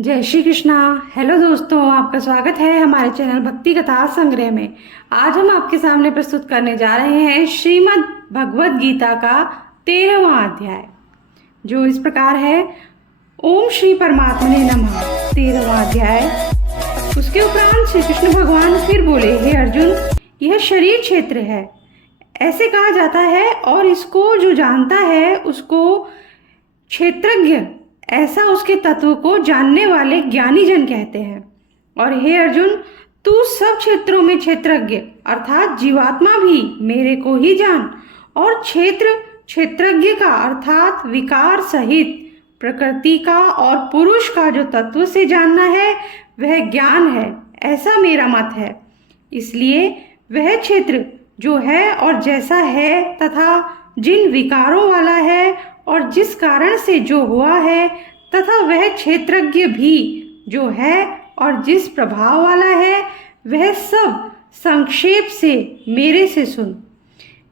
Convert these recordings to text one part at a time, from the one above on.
जय श्री कृष्णा। हेलो दोस्तों, आपका स्वागत है हमारे चैनल भक्ति कथा संग्रह में। आज हम आपके सामने प्रस्तुत करने जा रहे हैं श्रीमद् भगवद गीता का 13वां अध्याय, जो इस प्रकार है। ओम श्री परमात्मने नमः। 13वां अध्याय। उसके उपरांत श्री कृष्ण भगवान फिर बोले, हे अर्जुन, यह शरीर क्षेत्र है ऐसे कहा जाता है, और इसको जो जानता है उसको क्षेत्रज्ञ, ऐसा उसके तत्व को जानने वाले ज्ञानी जन कहते हैं। और हे अर्जुन, तू सब क्षेत्रों में क्षेत्रज्ञ अर्थात जीवात्मा भी मेरे को ही जान, और क्षेत्रज्ञ का अर्थात विकार सहित प्रकृति का और पुरुष का जो तत्व से जानना है वह ज्ञान है, ऐसा मेरा मत है। इसलिए वह क्षेत्र जो है और जैसा है तथा जिन विकारों वाला है और जिस कारण से जो हुआ है, तथा वह क्षेत्रज्ञ भी जो है और जिस प्रभाव वाला है, वह सब संक्षेप से मेरे से सुन।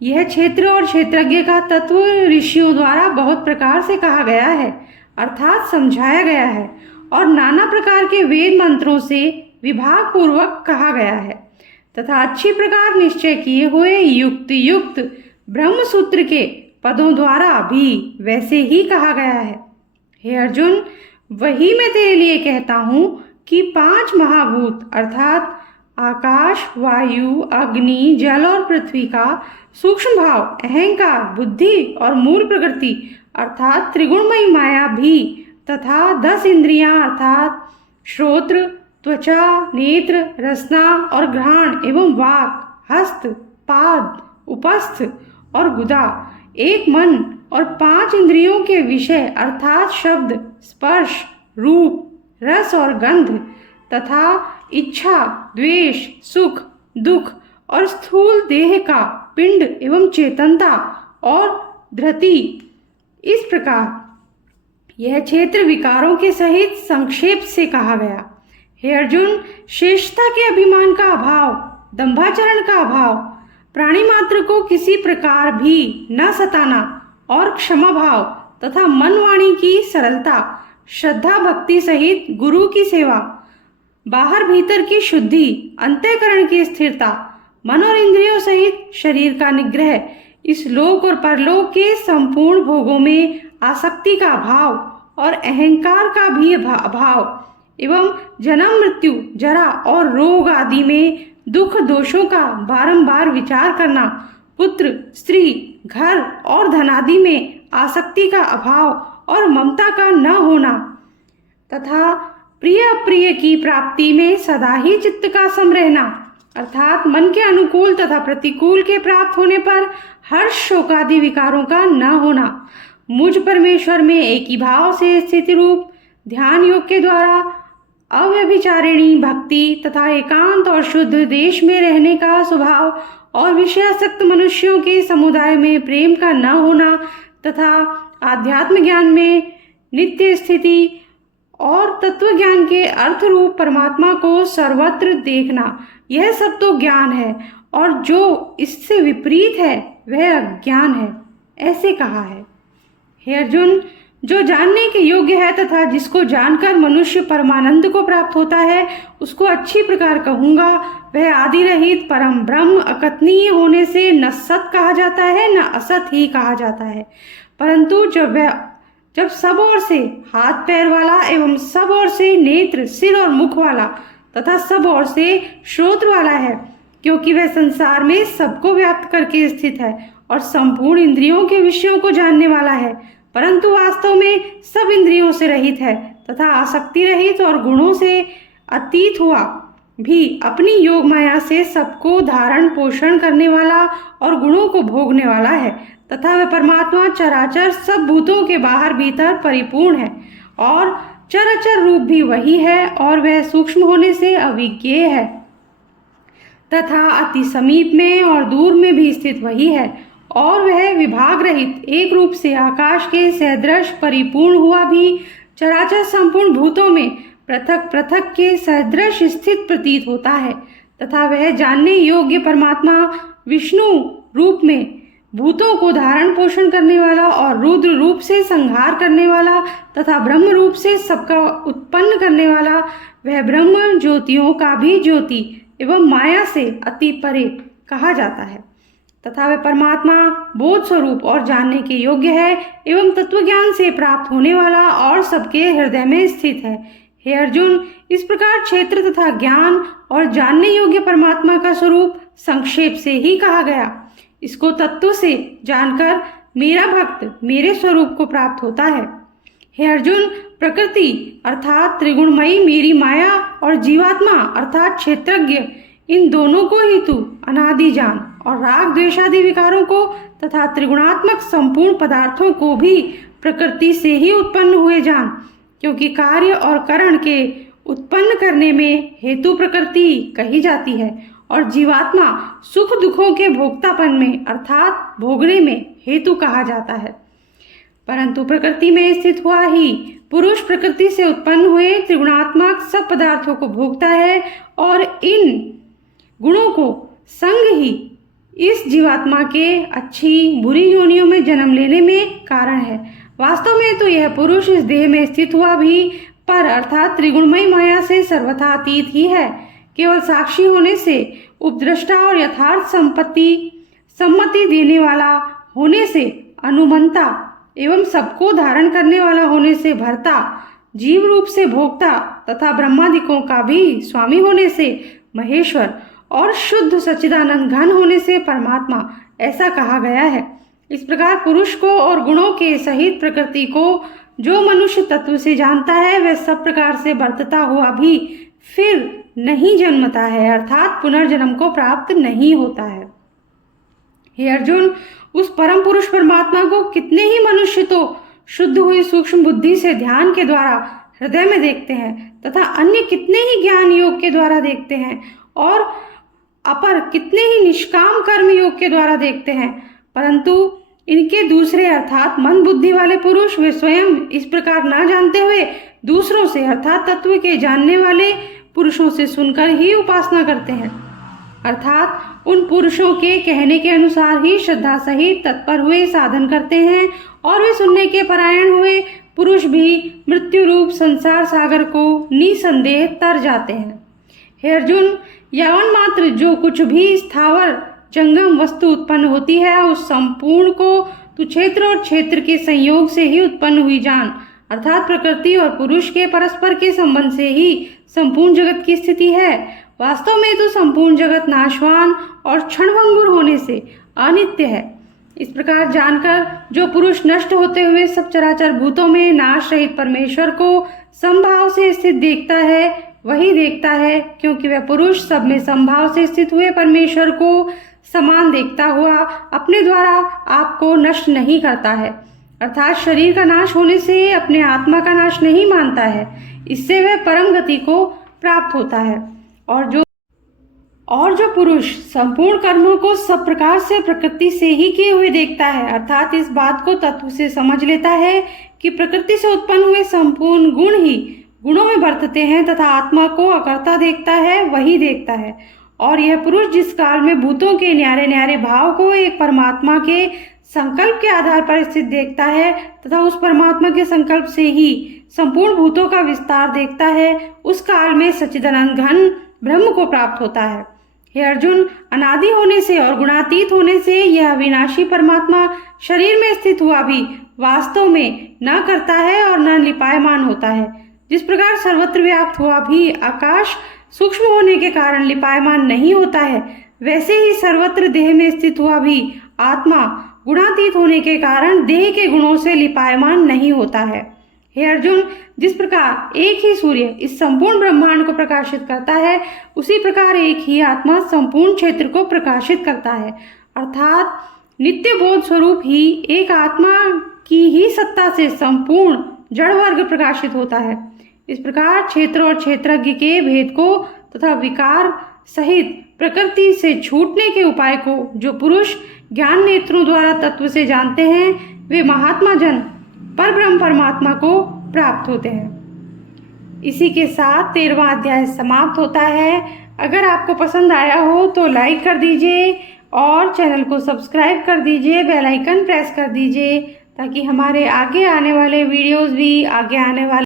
यह क्षेत्र और क्षेत्रज्ञ का तत्व ऋषियों द्वारा बहुत प्रकार से कहा गया है, अर्थात समझाया गया है, और नाना प्रकार के वेद मंत्रों से विभाग पूर्वक कहा गया है, तथा अच्छी प्रकार निश्चय किए हुए युक्त युक्त ब्रह्म सूत्र के पदों द्वारा भी वैसे ही कहा गया है। हे अर्जुन, वही मैं तेरे लिए कहता हूँ कि 5 महाभूत अर्थात आकाश, वायु, अग्नि, जल और पृथ्वी का सूक्ष्म भाव, अहंकार, बुद्धि और मूल प्रकृति अर्थात त्रिगुणमयी माया भी, तथा 10 इंद्रियां अर्थात श्रोत्र, त्वचा, नेत्र, रसना और घ्राण एवं वाक, हस्त, पाद, उपस्थ और गुदा, एक मन और 5 इंद्रियों के विषय अर्थात शब्द, स्पर्श, रूप, रस और गंध, तथा इच्छा, द्वेष, सुख, दुख और स्थूल देह का पिंड एवं चेतनता और धृति, इस प्रकार यह क्षेत्र विकारों के सहित संक्षेप से कहा गया। हे अर्जुन, श्रेष्ठता के अभिमान का अभाव, दंभाचरण का अभाव, प्राणी मात्र को किसी प्रकार भी न सताना और क्षमा भाव तथा मन वाणी की सरलता, श्रद्धा भक्ति सहित गुरु की सेवा, बाहर भीतर की शुद्धि, अंतःकरण की स्थिरता, मन और इंद्रियों सहित शरीर का निग्रह, इस लोक और परलोक के संपूर्ण भोगों में आसक्ति का अभाव और अहंकार का भी अभाव, एवं जन्म, मृत्यु, जरा और रोग आदि में दुख दोषों का बारंबार विचार करना, पुत्र, स्त्री, घर और धनादि में आसक्ति का अभाव और ममता का न होना, तथा प्रिय अप्रिय की प्राप्ति में सदा ही चित्त का सम रहना, अर्थात मन के अनुकूल तथा प्रतिकूल के प्राप्त होने पर हर्ष शोकादि विकारों का न होना, मुझ परमेश्वर में एक ही भाव से स्थिति रूप ध्यान योग के द्वारा अव्यभिचारिणी भक्ति तथा एकांत और शुद्ध देश में रहने का स्वभाव, और विषयासक्त मनुष्यों के समुदाय में प्रेम का न होना, तथा आध्यात्म ज्ञान में नित्य स्थिति और तत्व ज्ञान के अर्थ रूप परमात्मा को सर्वत्र देखना, यह सब तो ज्ञान है, और जो इससे विपरीत है वह अज्ञान है, ऐसे कहा है। हे अर्जुन, जो जानने के योग्य है तथा जिसको जानकर मनुष्य परमानंद को प्राप्त होता है, उसको अच्छी प्रकार कहूँगा। वह आदि रहित परम ब्रह्म अकथनीय होने से न सत कहा जाता है न असत ही कहा जाता है, परंतु जब सब ओर से हाथ पैर वाला एवं सब ओर से नेत्र, सिर और मुख वाला तथा सब ओर से श्रोत्र वाला है, क्योंकि वह संसार में सबको व्याप्त करके स्थित है और संपूर्ण इंद्रियों के विषयों को जानने वाला है, परंतु वास्तव में सब इंद्रियों से रहित है तथा आसक्ति रहित और गुणों से अतीत हुआ भी अपनी योग माया से सबको धारण पोषण करने वाला और गुणों को भोगने वाला है, तथा वह परमात्मा चराचर सब भूतों के बाहर भीतर परिपूर्ण है, और चराचर रूप भी वही है, और वह सूक्ष्म होने से अविज्ञेय है, तथा अति समीप में और दूर में भी स्थित वही है, और वह विभाग रहित एक रूप से आकाश के सदृश परिपूर्ण हुआ भी चराचर संपूर्ण भूतों में पृथक पृथक के सदृश स्थित प्रतीत होता है, तथा वह जानने योग्य परमात्मा विष्णु रूप में भूतों को धारण पोषण करने वाला और रुद्र रूप से संहार करने वाला तथा ब्रह्म रूप से सबका उत्पन्न करने वाला, वह ब्रह्म ज्योतियों का भी ज्योति एवं माया से अति परे कहा जाता है तथा वह परमात्मा बोध स्वरूप और जानने के योग्य है एवं तत्वज्ञान से प्राप्त होने वाला और सबके हृदय में स्थित है। हे अर्जुन, इस प्रकार क्षेत्र तथा ज्ञान और जानने योग्य परमात्मा का स्वरूप संक्षेप से ही कहा गया। इसको तत्व से जानकर मेरा भक्त मेरे स्वरूप को प्राप्त होता है। हे अर्जुन, प्रकृति अर्थात त्रिगुणमयी मेरी माया और जीवात्मा अर्थात क्षेत्रज्ञ, इन दोनों को ही तू अनादि जान और राग द्वेषादि विकारों को तथा त्रिगुणात्मक संपूर्ण पदार्थों को भी प्रकृति से ही उत्पन्न हुए जान, क्योंकि कार्य और करण के उत्पन्न करने में हेतु प्रकृति कही जाती है और जीवात्मा सुख दुखों के भोक्तापन में अर्थात भोगने में हेतु कहा जाता है। परंतु प्रकृति में स्थित हुआ ही पुरुष प्रकृति से उत्पन्न हुए त्रिगुणात्मक सब पदार्थों को भोगता है और इन गुणों को संग ही इस जीवात्मा के अच्छी बुरी योनियों में जन्म लेने में कारण है। वास्तव में तो यह पुरुष इस देह में स्थित हुआ भी पर अर्थात त्रिगुणमयी माया से सर्वथा अतीत ही है। केवल साक्षी होने से उपद्रष्टा और यथार्थ सम्मति देने वाला होने से अनुमंता एवं सबको धारण करने वाला होने से भर्ता, जीव रूप से भोक्ता तथा ब्रह्मादिकों का भी स्वामी होने से महेश्वर और शुद्ध सच्चिदानंद घन होने से परमात्मा, ऐसा कहा गया है। इस प्रकार पुरुष को और गुणों के सहित प्रकृति को जो मनुष्य तत्व से जानता है वह सब प्रकार से बरतता हुआ भी फिर नहीं जन्मता है अर्थात पुनर्जन्म को प्राप्त नहीं होता है। हे अर्जुन, उस परम पुरुष परमात्मा को कितने ही मनुष्य तो शुद्ध हुई सूक्ष्म बुद्धि से ध्यान के द्वारा हृदय में देखते हैं तथा अन्य कितने ही ज्ञान योग के द्वारा देखते हैं और अपर कितने ही निष्काम कर्म योग के द्वारा देखते हैं, परंतु इनके दूसरे अर्थात मन बुद्धि वाले पुरुष वे स्वयं इस प्रकार ना जानते हुए दूसरों से अर्थात तत्व के जानने वाले पुरुषों से सुनकर ही उपासना करते हैं, अर्थात उन पुरुषों के कहने के अनुसार ही श्रद्धा सहित तत्पर हुए साधन करते हैं और वे सुनने के परायण हुए पुरुष भी मृत्यु रूप संसार सागर को निसंदेह तर जाते हैं। हे अर्जुन, यावन मात्र जो कुछ भी स्थावर जंगम वस्तु उत्पन्न होती है उस संपूर्ण को तू क्षेत्र और क्षेत्र के संयोग से ही उत्पन्न हुई जान, अर्थात प्रकृति और पुरुष के परस्पर के संबंध से ही संपूर्ण जगत की स्थिति है। वास्तव में तो संपूर्ण जगत नाशवान और क्षणभंगुर होने से अनित्य है। इस प्रकार जानकर जो पुरुष नष्ट होते हुए सब चराचर भूतों में नाश रहित परमेश्वर को समभाव से स्थित देखता है वही देखता है, क्योंकि वह पुरुष सब में समभाव से स्थित हुए परमेश्वर को समान देखता हुआ अपने द्वारा आपको नष्ट नहीं करता है, अर्थात शरीर का नाश होने से अपने आत्मा का नाश नहीं मानता है। इससे वह परम गति को प्राप्त होता है। और जो पुरुष संपूर्ण कर्मों को सब प्रकार से प्रकृति से ही किए हुए देखता है, अर्थात इस बात को तत्व से समझ लेता है कि प्रकृति से उत्पन्न हुए संपूर्ण गुण ही गुणों में बरतते हैं तथा आत्मा को अकर्ता देखता है वही देखता है। और यह पुरुष जिस काल में भूतों के न्यारे न्यारे भाव को एक परमात्मा के संकल्प के आधार पर स्थित देखता है तथा उस परमात्मा के संकल्प से ही संपूर्ण भूतों का विस्तार देखता है, उस काल में सच्चिदानंद घन ब्रह्म को प्राप्त होता है। हे अर्जुन, अनादि होने से और गुणातीत होने से यह अविनाशी परमात्मा शरीर में स्थित हुआ भी वास्तव में न करता है और न लिपायमान होता है। जिस प्रकार सर्वत्र व्याप्त हुआ भी आकाश सूक्ष्म होने के कारण लिपायमान नहीं होता है, वैसे ही सर्वत्र देह में स्थित हुआ भी आत्मा गुणातीत होने के कारण देह के गुणों से लिपायमान नहीं होता है। हे अर्जुन, जिस प्रकार एक ही सूर्य इस संपूर्ण ब्रह्मांड को प्रकाशित करता है, उसी प्रकार एक ही आत्मा संपूर्ण क्षेत्र को प्रकाशित करता है, अर्थात नित्य बोध स्वरूप ही एक आत्मा की ही सत्ता से संपूर्ण जड़ वर्ग प्रकाशित होता है। इस प्रकार क्षेत्र और क्षेत्रज्ञ के भेद को तथा विकार सहित प्रकृति से छूटने के उपाय को जो पुरुष ज्ञान नेत्रों द्वारा तत्व से जानते हैं, वे महात्मा जन पर ब्रह्म परमात्मा को प्राप्त होते हैं। इसी के साथ 13वां अध्याय समाप्त होता है। अगर आपको पसंद आया हो तो लाइक कर दीजिए और चैनल को सब्सक्राइब कर दीजिए, बेल आइकन प्रेस कर दीजिए ताकि हमारे आगे आने वाले वीडियोस भी, आगे आने वाले